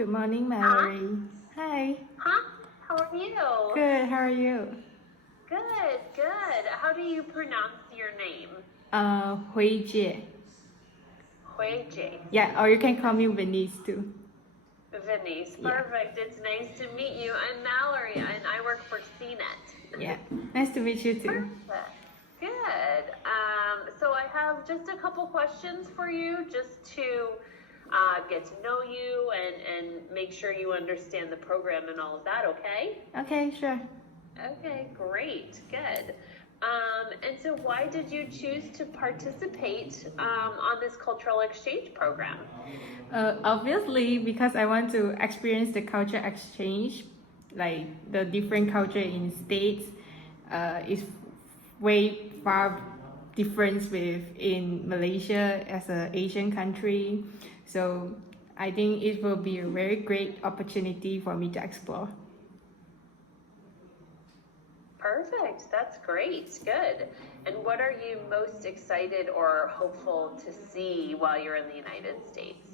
Good morning, Huh? Mallory. Hi. Huh? How are you? Good. How are you? Good, good. How do you pronounce your name? Hui Jie. Hui Jie. Yeah, or you can call me Venice too. Venice. Yeah. Perfect. It's nice to meet you. I'm Mallory and I work for CNET. Yeah. Nice to meet you too. Perfect. Good. So I have just a couple questions for you just to get to know you and make sure you understand the program and all of that, okay? Okay, sure. Okay, great, good. And so why did you choose to participate on this cultural exchange program? Obviously, because I want to experience the culture exchange, like the different culture in states, is way far different with in Malaysia as an Asian country. So I think it will be a very great opportunity for me to explore. Perfect, that's great, good. And what are you most excited or hopeful to see while you're in the United States?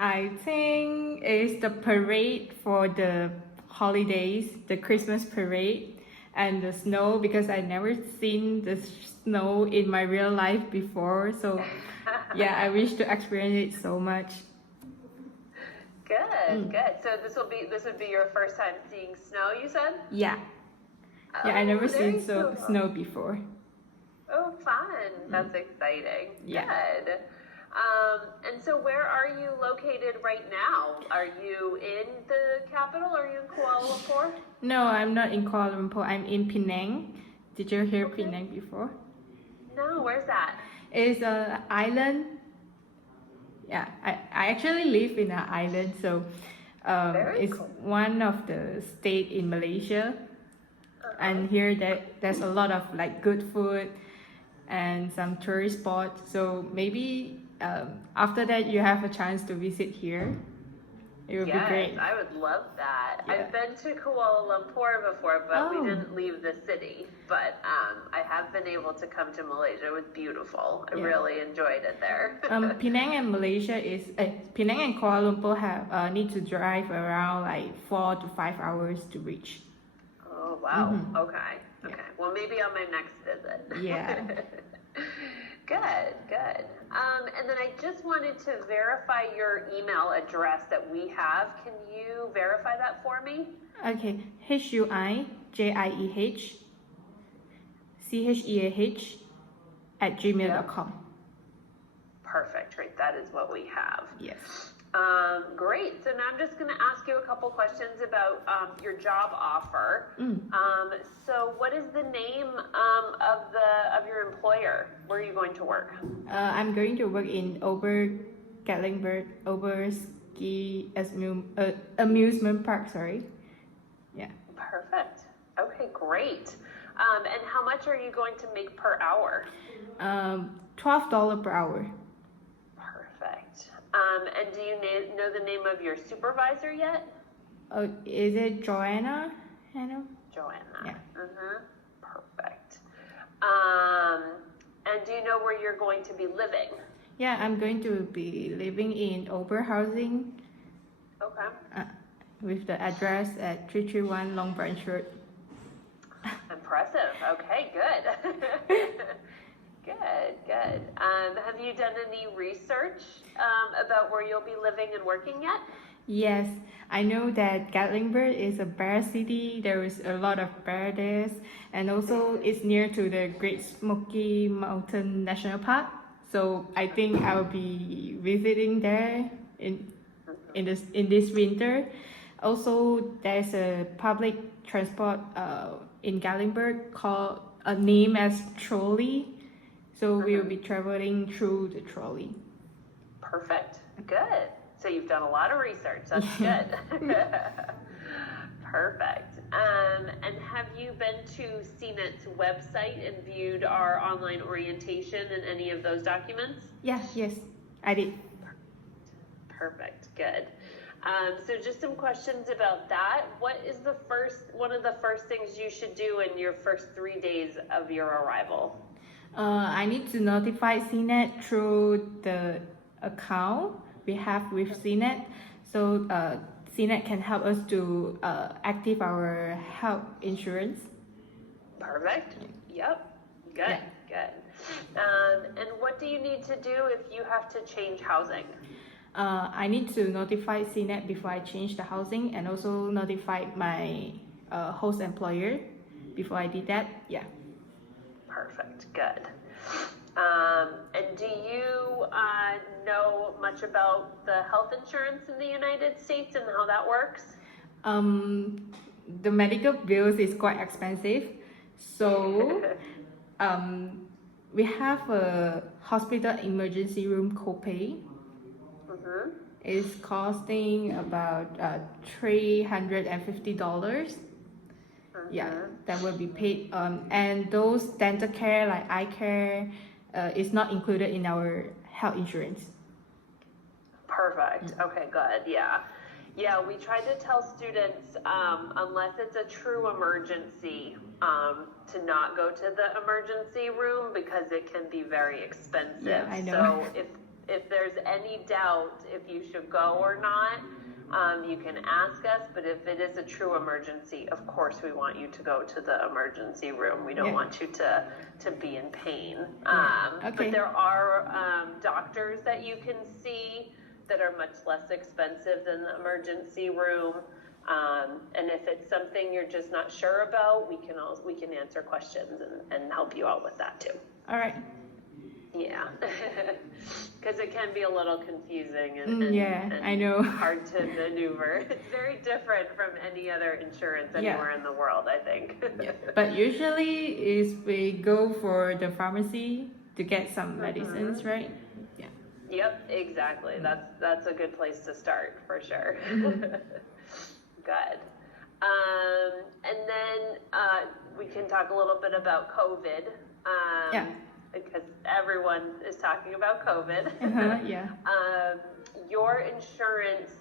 I think it's the parade for the holidays, the Christmas parade, and the snow because I never seen the snow in my real life before. So yeah, I wish to experience it so much. Good, good. So this would be your first time seeing snow, you said? Yeah, yeah, I Oh, never very seen cool. snow before. Oh, fun. That's exciting. Yeah. Good. And so where are you located right now? Are you in the capital? Are you in Kuala Lumpur? No, I'm not in Kuala Lumpur. I'm in Penang. Did you hear Okay. Penang before? No, where's that? It's an island. Yeah, I actually live in an island, so Very it's cool. one of the state in Malaysia. And here there's a lot of like good food and some tourist spots. So maybe after that you have a chance to visit here. It would be great. Yes, I would love that. Yeah. I've been to Kuala Lumpur before, but we Oh. didn't leave the city. But I have been able to come to Malaysia. It was beautiful. I Yeah. really enjoyed it there. Penang and Malaysia is Penang and Kuala Lumpur have need to drive around like 4 to 5 hours to reach. Oh, wow. Okay. Okay. Well, maybe on my next visit. Yeah. Good, good. And then I just wanted to verify your email address that we have. Can you verify that for me? Okay, HUIJIEHCHEAH@gmail.com. Perfect, great. That is what we have. Yes. Great. So now I'm just going to ask you a couple questions about your job offer. So what is the name of your employer? Where are you going to work? I'm going to work in Gatlinburg Ski amusement park. Sorry. Yeah. Perfect. Okay, great. And how much are you going to make per hour? $12 per hour. Perfect. And do you know the name of your supervisor yet? Is it Joanna? Hannah? Joanna. Yeah. Perfect. And do you know where you're going to be living? Yeah, I'm going to be living in Oberhousing. Okay. With the address at 331 Long Branch Road. Impressive. Okay, good. Good, good. Have you done any research about where you'll be living and working yet? Yes, I know that Gatlinburg is a bear city. There is a lot of bear there, and also it's near to the Great Smoky Mountain National Park. So I think I'll be visiting there in this winter. Also, there's a public transport in Gatlinburg called name as trolley. So we will be traveling through the trolley. Perfect. Good. So you've done a lot of research. That's good. Perfect. And have you been to CNET's website and viewed our online orientation and any of those documents? Yes, I did. Perfect. Good. So just some questions about that. What is one of the first things you should do in your first 3 days of your arrival? I need to notify CNET through the account we have with CNET. So CNET can help us to active our health insurance. Perfect. Yep. Good. Yeah. Good. And what do you need to do if you have to change housing? I need to notify CNET before I change the housing, and also notify my host employer before I did that. Yeah. Perfect. Good. And do you know much about the health insurance in the United States and how that works? The medical bills is quite expensive, so we have a hospital emergency room copay. Mm-hmm. It's costing about $350. Yeah, that will be paid. And those dental care like eye care is not included in our health insurance. Perfect. Okay, good. Yeah. Yeah, we try to tell students, unless it's a true emergency, to not go to the emergency room because it can be very expensive. Yeah, I know. So if there's any doubt if you should go or not, you can ask us, but if it is a true emergency, of course we want you to go to the emergency room. We don't want you to be in pain. Okay. But there are doctors that you can see that are much less expensive than the emergency room. And if it's something you're just not sure about, we can answer questions and help you out with that too. All right. Yeah, because it can be a little confusing and I know. hard to maneuver. It's very different from any other insurance anywhere in the world, I think. Yeah. But usually is we go for the pharmacy to get some medicines, right? Yeah. Yep, exactly. That's a good place to start for sure. Good. And then we can talk a little bit about COVID. Because everyone is talking about COVID. Yeah. Your insurance,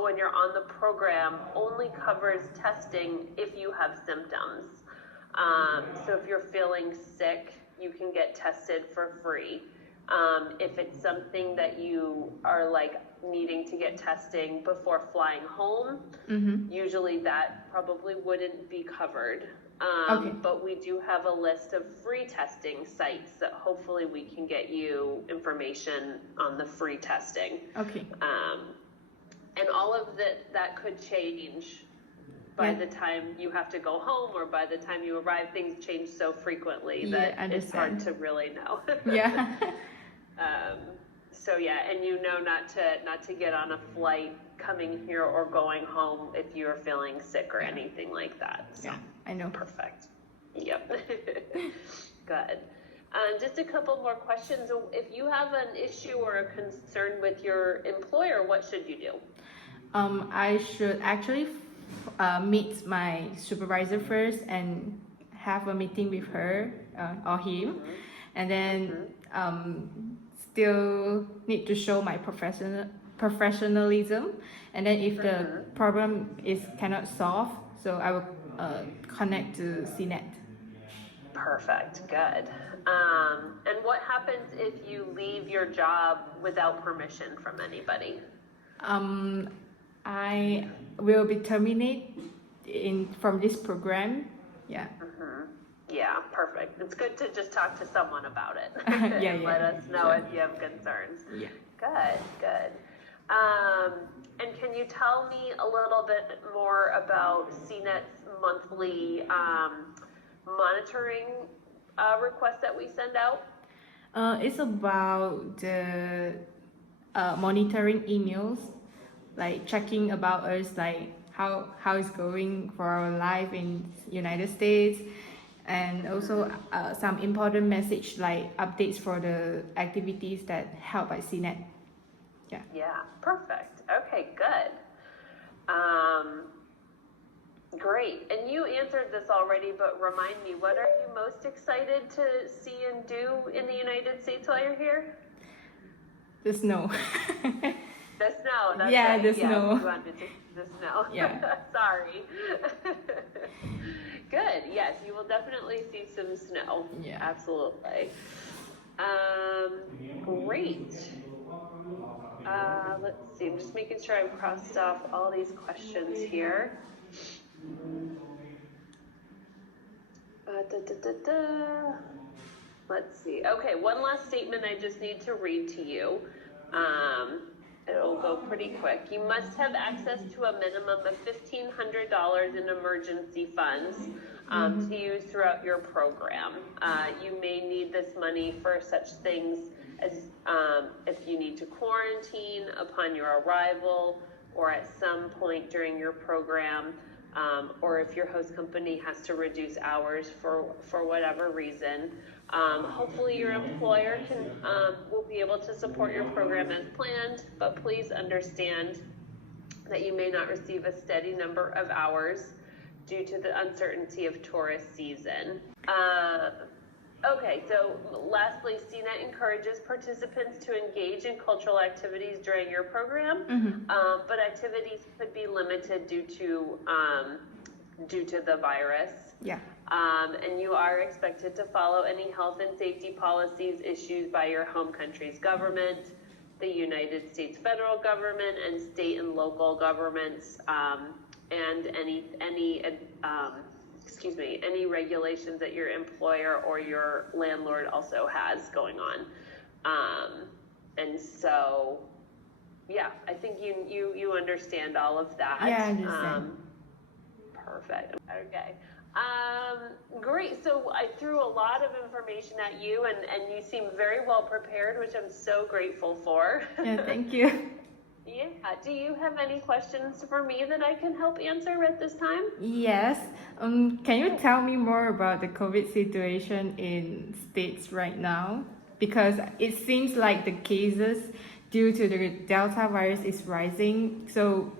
when you're on the program, only covers testing if you have symptoms. So if you're feeling sick, you can get tested for free. If it's something that you are like needing to get testing before flying home, usually that probably wouldn't be covered. But we do have a list of free testing sites that hopefully we can get you information on the free testing. Okay. And all of that could change by the time you have to go home or by the time you arrive. Things change so frequently that it's hard to really know. Yeah. So yeah, and not to get on a flight coming here or going home if you're feeling sick or anything like that. So. Yeah, I know. Perfect. Yep. Good. Just a couple more questions. If you have an issue or a concern with your employer, what should you do? I should actually meet my supervisor first and have a meeting with her or him, and then still need to show my professionalism, and then if the problem is cannot solve, so I will connect to CNET. Perfect. Good. And what happens if you leave your job without permission from anybody? I will be terminated from this program. Yeah. Yeah, perfect. It's good to just talk to someone about it. Let us know if you have concerns. Yeah. Good. And can you tell me a little bit more about CNET's monthly monitoring request that we send out? It's about the monitoring emails, like checking about us, like how it's going for our life in United States, and also some important message like updates for the activities that held by CNET. Yeah, perfect. Okay, good. Great. And you answered this already, but remind me, what are you most excited to see and do in the United States while you're here? The snow. The snow, that's yeah, right. The snow. You wanted to see the snow. Yeah. Sorry. Good. Yes, you will definitely see some snow. Yeah. Absolutely. Great. Let's see, I'm just making sure I've crossed off all these questions here. Da, da, da, da. Let's see. Okay, one last statement I just need to read to you. It'll go pretty quick. You must have access to a minimum of $1,500 in emergency funds to use throughout your program. You may need this money for such things as if you need to quarantine upon your arrival or at some point during your program, or if your host company has to reduce hours for whatever reason. Hopefully your employer will be able to support your program as planned, but please understand that you may not receive a steady number of hours due to the uncertainty of tourist season. Okay, so lastly, CNET encourages participants to engage in cultural activities during your program, but activities could be limited due to the virus. Yeah. And you are expected to follow any health and safety policies issued by your home country's government, the United States federal government, and state and local governments, and any regulations that your employer or your landlord also has going on. And so, yeah, I think you understand all of that. Yeah, I understand. Perfect. Okay. Great. So I threw a lot of information at you, and you seem very well prepared, which I'm so grateful for. Yeah, thank you. Yeah. Do you have any questions for me that I can help answer at this time? Yes. Can you tell me more about the COVID situation in States right now? Because it seems like the cases due to the Delta virus is rising. So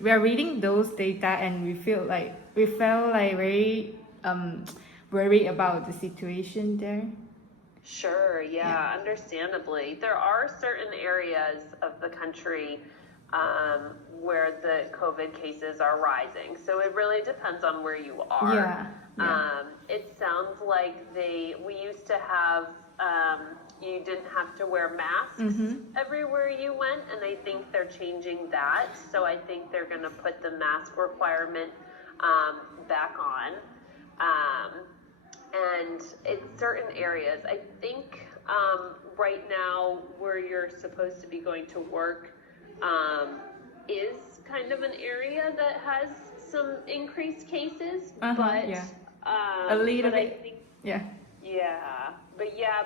we are reading those data and we felt like very worried about the situation there. Sure, yeah, understandably. There are certain areas of the country where the COVID cases are rising. So it really depends on where you are. It sounds like we used to have, you didn't have to wear masks everywhere you went, and I think they're changing that. So I think they're going to put the mask requirement back on. And it's certain areas. I think right now where you're supposed to be going to work is kind of an area that has some increased cases, but a little bit. I think,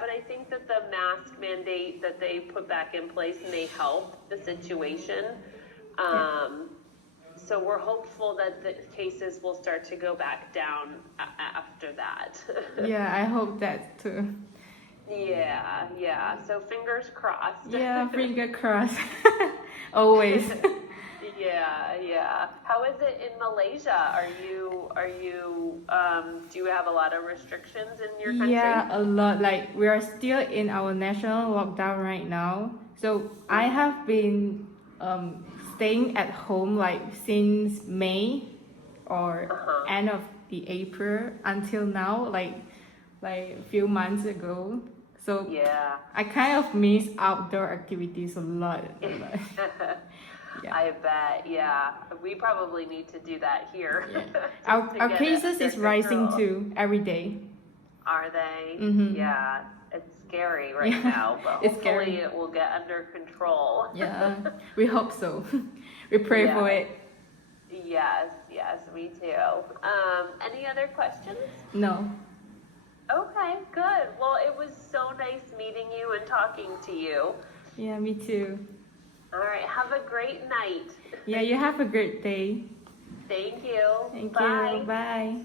but I think that the mask mandate that they put back in place may help the situation. So we're hopeful that the cases will start to go back down after that. Yeah, I hope that too. Yeah. So fingers crossed. Yeah, finger crossed. Always. Yeah. How is it in Malaysia? Do you have a lot of restrictions in your country? Yeah, a lot. Like we are still in our national lockdown right now. So I have been staying at home like since May or end of the April until now, like a few months ago. So I kind of miss outdoor activities a lot. I bet, we probably need to do that here. Our cases is rising too every day. Are they? Yeah, it's scary right now, but hopefully it will get under control. Yeah, we hope so. We pray for it. Yes, me too. Any other questions? No. Okay, good. Well, it was so nice meeting you and talking to you. Yeah, me too. All right, have a great night. Yeah, you have a great day. Thank you. Thank you. Bye.